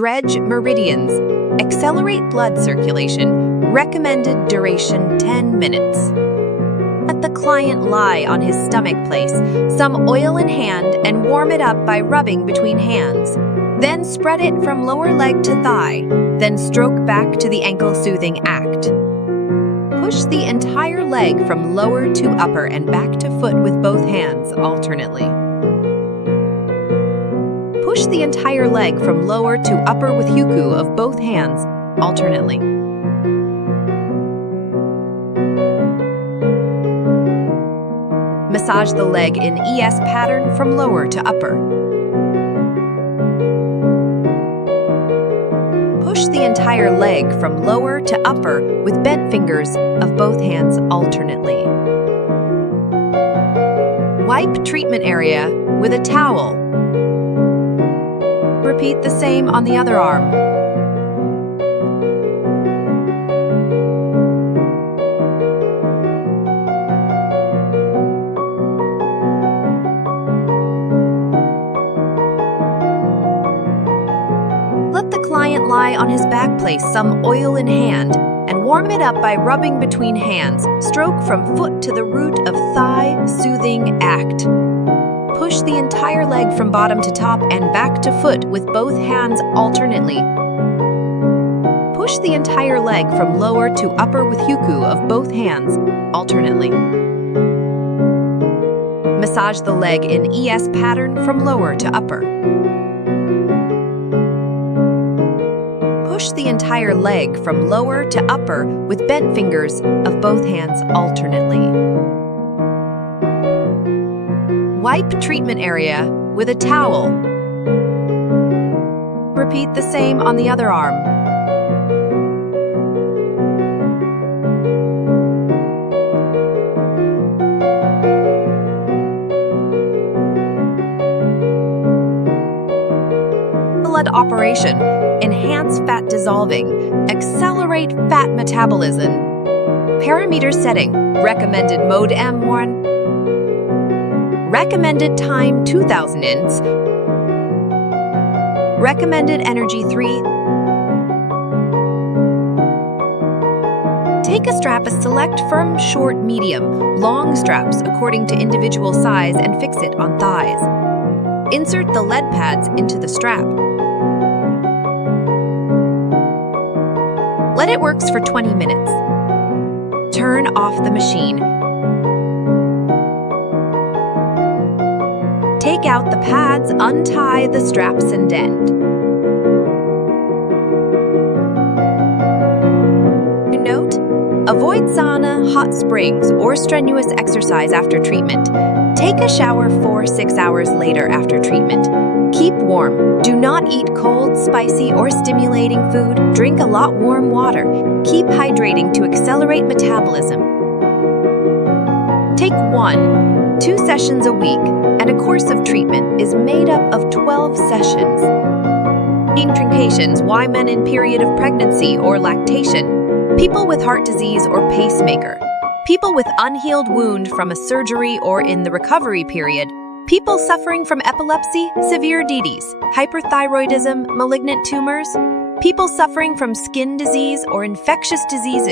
Dredge meridians. Accelerate blood circulation. Recommended duration 10 minutes. Let the client lie on his stomach place, some oil in hand, and warm it up by rubbing between hands. Then spread it from lower leg to thigh, then stroke back to the ankle soothing act. Push the entire leg from lower to upper and back to foot with both hands alternately. Push the entire leg from lower to upper with yuku of both hands alternately. Massage the leg in ES pattern from lower to upper. Push the entire leg from lower to upper with bent fingers of both hands alternately. Wipe treatment area with a towel. Repeat the same on the other arm. Let the client lie on his back place, some oil in hand, and warm it up by rubbing between hands. Stroke from foot to the root of thigh, soothing act. Push the entire leg from bottom to top and back to foot with both hands alternately. Push the entire leg from lower to upper with yuku of both hands alternately. Massage the leg in ES pattern from lower to upper. Push the entire leg from lower to upper with bent fingers of both hands alternately. Wipe treatment area with a towel. Repeat the same on the other arm. Blood operation. Enhance fat dissolving, accelerate fat metabolism. Parameter setting, recommended mode M1. Recommended time 2000 INS. Recommended energy 3. Take a strap, select firm, short, medium, long straps according to individual size and fix it on thighs. Insert the lead pads into the strap. Let it work for 20 minutes. Turn off the machine. Take out the pads, untie the straps and end. Note: avoid sauna, hot springs, or strenuous exercise after treatment. Take a shower 4-6 hours later after treatment. Keep warm. Do not eat cold, spicy, or stimulating food. Drink a lot warm water. Keep hydrating to accelerate metabolism. Take 1-2 sessions a week, and a course of treatment is made up of 12 sessions. Contraindications: why men in period of pregnancy or lactation, people with heart disease or pacemaker, people with unhealed wound from a surgery or in the recovery period, people suffering from epilepsy, severe diabetes, hyperthyroidism, malignant tumors, people suffering from skin disease or infectious diseases.